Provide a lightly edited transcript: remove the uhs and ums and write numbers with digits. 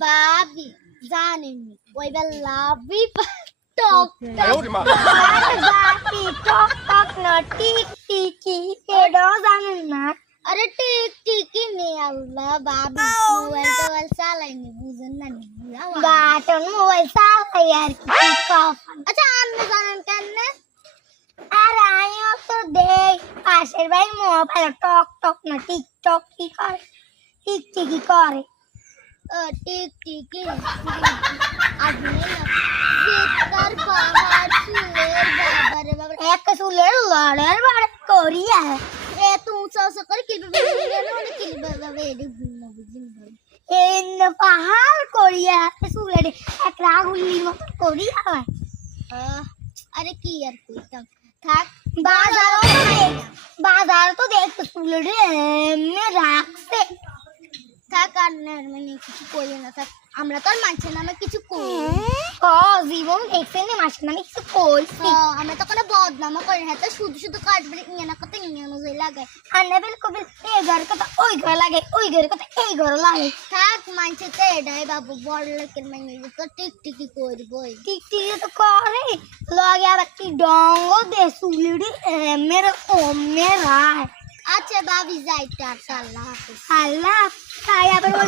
বাবি জানেননি ওই লাভি টক哎呦我的妈！ বাবি টক টক না টিক টিকি এটাও জানেন না আরে টিক টিকি নেই আল্লাহ বাবি মোবাইল চালাইনি বুঝেন না বাটন মোবাইল চালাই আর কি আচ্ছা আপনি জানেন কেন আর আমিও তো দেখ পাশের ভাই মোবাইল টক টক না টিকটক কি করে টিক টিকি করে টিক টিকি আপনি তার বাবার চুলের বাবারে বাবা এক চুলের লড়ের বার করিয়া এ তুই উঁচা করে কিলবে কিলবে বাবা এডি বুঝনা বুঝিন ভাই এন পাহাড় করিয়া চুলের এক রাগুলির মতো করিয়া আরে কি আর কইতাম থাক বাজার তো দেখ চুলের এমনি রাখছে থাক আর মানে কিছু করি না থাক আমরা তো আর মানুষের নামে কিছু করি জীবন দেখছেন না মানুষের নামে কিছু কইছি আমরা তো কোনো বদনামও করি না তো শুধু শুধু কাটবে ইয়ে না কত ইয়ে অনুযায়ী লাগে আর না বিলকুল এই ঘর কথা ওই ঘর লাগে ওই ঘর কথা এই ঘর লাগে থাক মানুষের তো এটাই বাবু বড় লোকের মানে তো টিকটিকি করবই টিকটিকি তো করে লগে আবার কি ডঙ্গ দে চুলিড়ি মেরে ও মেরা আচ্ছা বাবি যাই টাটা আল্লাহ হাফেজ আল্লাহ খাই আবার ওই